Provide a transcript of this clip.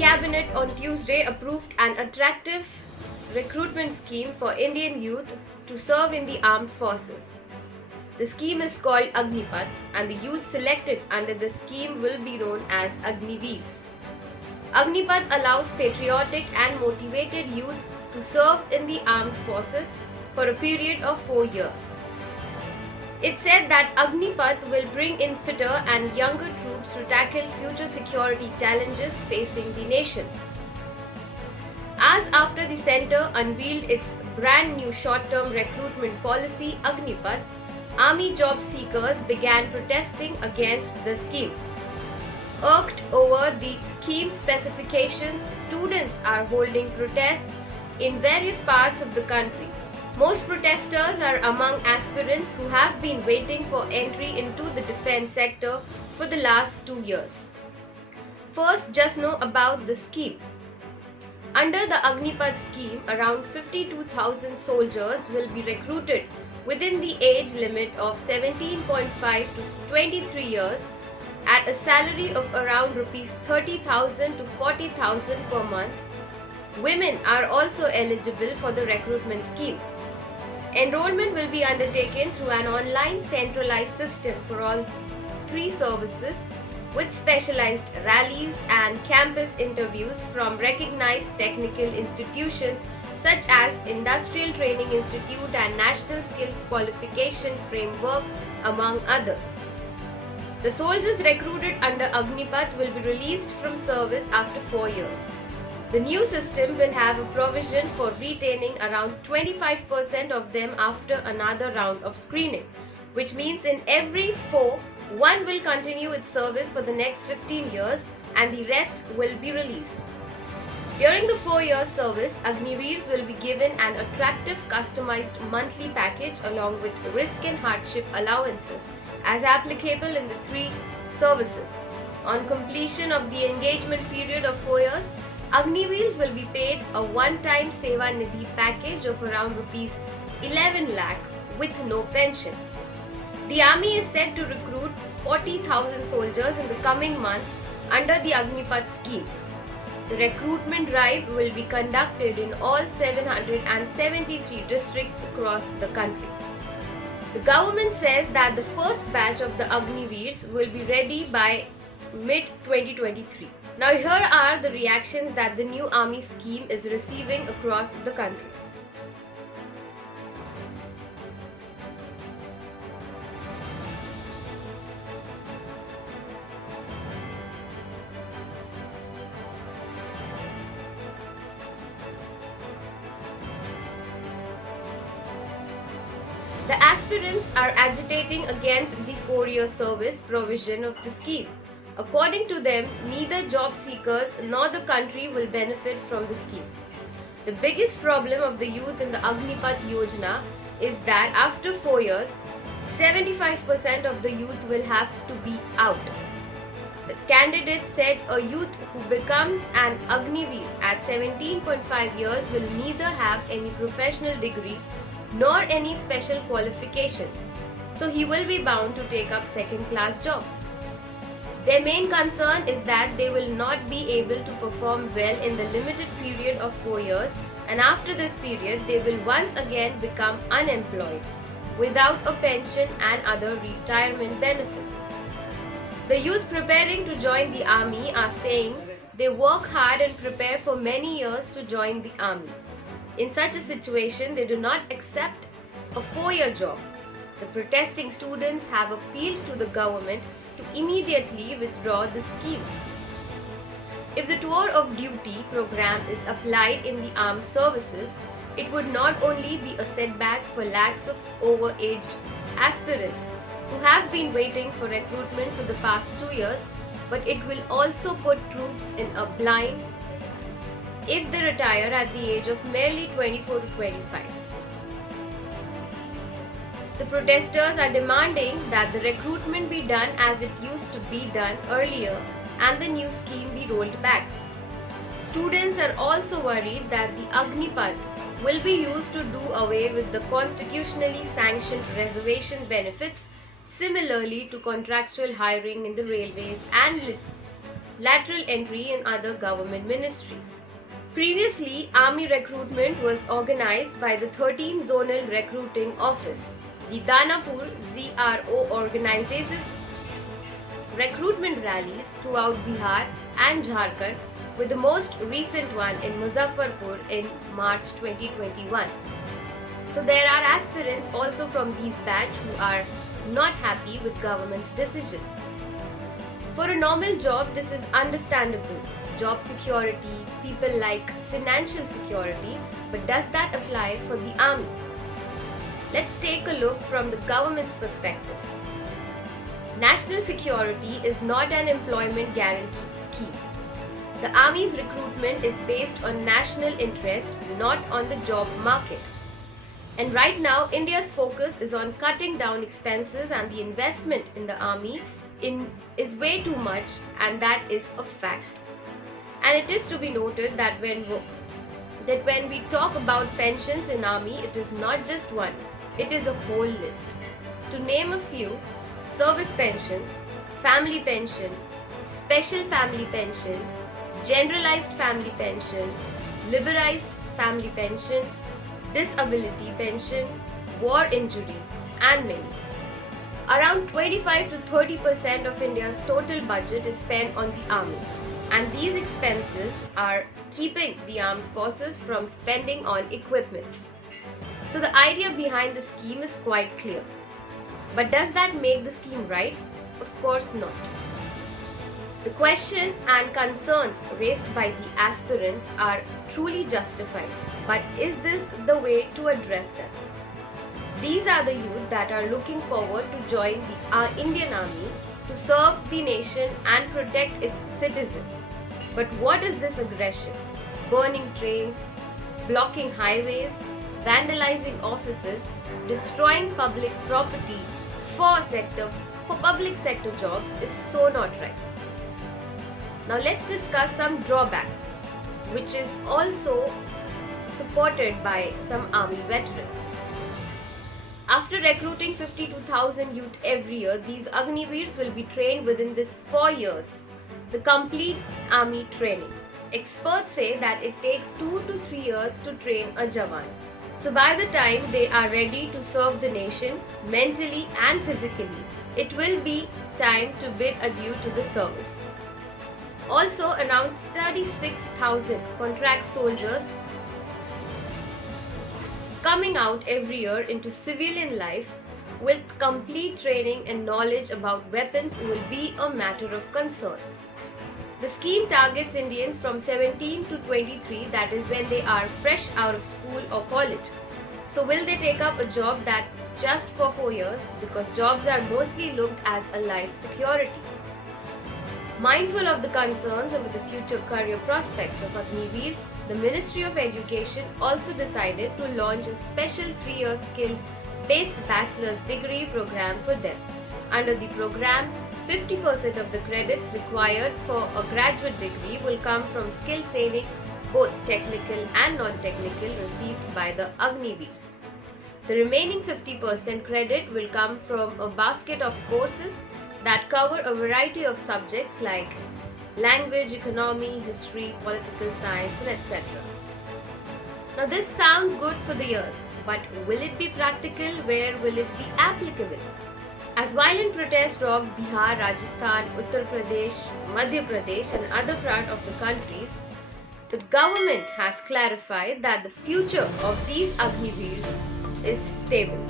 Cabinet on Tuesday approved an attractive recruitment scheme for Indian youth to serve in the armed forces. The scheme is called Agnipath, and the youth selected under the scheme will be known as Agniveers. Agnipath allows patriotic and motivated youth to serve in the armed forces for a period of 4 years. It said that Agnipath will bring in fitter and younger troops to tackle future security challenges facing the nation. As after the centre unveiled its brand new short-term recruitment policy Agnipath, army job seekers began protesting against the scheme. Irked over the scheme specifications, students are holding protests in various parts of the country. Most protesters are among aspirants who have been waiting for entry into the defense sector for the last 2 years. First, just know about the scheme. Under the Agnipath scheme, around 52,000 soldiers will be recruited within the age limit of 17.5 to 23 years at a salary of around Rs 30,000 to 40,000 per month. Women are also eligible for the recruitment scheme. Enrollment will be undertaken through an online centralized system for all 3 services, with specialized rallies and campus interviews from recognized technical institutions such as Industrial Training Institute and National Skills Qualification Framework, among others. The soldiers recruited under Agnipath will be released from service after 4 years. The new system will have a provision for retaining around 25% of them after another round of screening, which means in every 4, one will continue its service for the next 15 years and the rest will be released. During the 4-year service, Agniveers will be given an attractive customized monthly package along with risk and hardship allowances as applicable in the 3 services. On completion of the engagement period of 4 years, Agniveers will be paid a one-time Seva Nidhi package of around Rs 11 lakh with no pension. The army is set to recruit 40,000 soldiers in the coming months under the Agnipath scheme. The recruitment drive will be conducted in all 773 districts across the country. The government says that the first batch of the Agniveers will be ready by mid-2023. Now here are the reactions that the new army scheme is receiving across the country. The aspirants are agitating against the 4-year service provision of the scheme. According to them, neither job seekers nor the country will benefit from the scheme. The biggest problem of the youth in the Agnipath Yojana is that after 4 years, 75% of the youth will have to be out. The candidate said a youth who becomes an Agniveer at 17.5 years will neither have any professional degree nor any special qualifications, so he will be bound to take up second-class jobs. Their main concern is that they will not be able to perform well in the limited period of 4 years, and after this period they will once again become unemployed, without a pension and other retirement benefits. The youth preparing to join the army are saying they work hard and prepare for many years to join the army. In such a situation, they do not accept a 4-year job. The protesting students have appealed to the government to immediately withdraw the scheme. If the tour of duty program is applied in the armed services, it would not only be a setback for lakhs of overaged aspirants who have been waiting for recruitment for the past 2 years, but it will also put troops in a blind if they retire at the age of merely 24 to 25. The protesters are demanding that the recruitment be done as it used to be done earlier and the new scheme be rolled back. Students are also worried that the Agnipath will be used to do away with the constitutionally sanctioned reservation benefits, similarly to contractual hiring in the railways and lateral entry in other government ministries. Previously, army recruitment was organized by the 13th Zonal Recruiting Office. The Danapur ZRO organizes recruitment rallies throughout Bihar and Jharkhand, with the most recent one in Muzaffarpur in March 2021. So there are aspirants also from these batch who are not happy with government's decision. For a normal job, this is understandable. Job security, people like financial security, but does that apply for the army? Let's take a look from the government's perspective. National security is not an employment guarantee scheme. The army's recruitment is based on national interest, not on the job market. And right now, India's focus is on cutting down expenses, and the investment in the army is way too much, and that is a fact. And it is to be noted that when we talk about pensions in army, it is not just one, it is a whole list. To name a few: service pensions, family pension, special family pension, generalized family pension, liberalized family pension, disability pension, war injury, and many. Around 25 to 30% of India's total budget is spent on the army, and these expenses are keeping the armed forces from spending on equipments. So the idea behind the scheme is quite clear. But does that make the scheme right? Of course not. The question and concerns raised by the aspirants are truly justified, but is this the way to address them? These are the youth that are looking forward to join the Indian Army to serve the nation and protect its citizens. But what is this aggression? Burning trains, blocking highways, vandalizing offices, destroying public property for public sector jobs is so not right. Now let's discuss some drawbacks, which is also supported by some army veterans. After recruiting 52,000 youth every year, these Agniveers will be trained within this 4 years, the complete army training. Experts say that it takes 2 to 3 years to train a Jawan. So by the time they are ready to serve the nation mentally and physically, it will be time to bid adieu to the service. Also, around 36,000 contract soldiers coming out every year into civilian life with complete training and knowledge about weapons will be a matter of concern. The scheme targets Indians from 17 to 23, that is when they are fresh out of school or college. So will they take up a job that just for 4 years, because jobs are mostly looked as a life security? Mindful of the concerns over the future career prospects of Agniveers, the Ministry of Education also decided to launch a special 3-year skill-based bachelor's degree program for them. Under the program, 50% of the credits required for a graduate degree will come from skill training, both technical and non-technical, received by the Agniveers. The remaining 50% credit will come from a basket of courses that cover a variety of subjects like language, economy, history, political science, and etc. Now this sounds good for the years, but will it be practical? Where will it be applicable? As violent protests rocked Bihar, Rajasthan, Uttar Pradesh, Madhya Pradesh and other parts of the countries, the government has clarified that the future of these Agniveers is stable.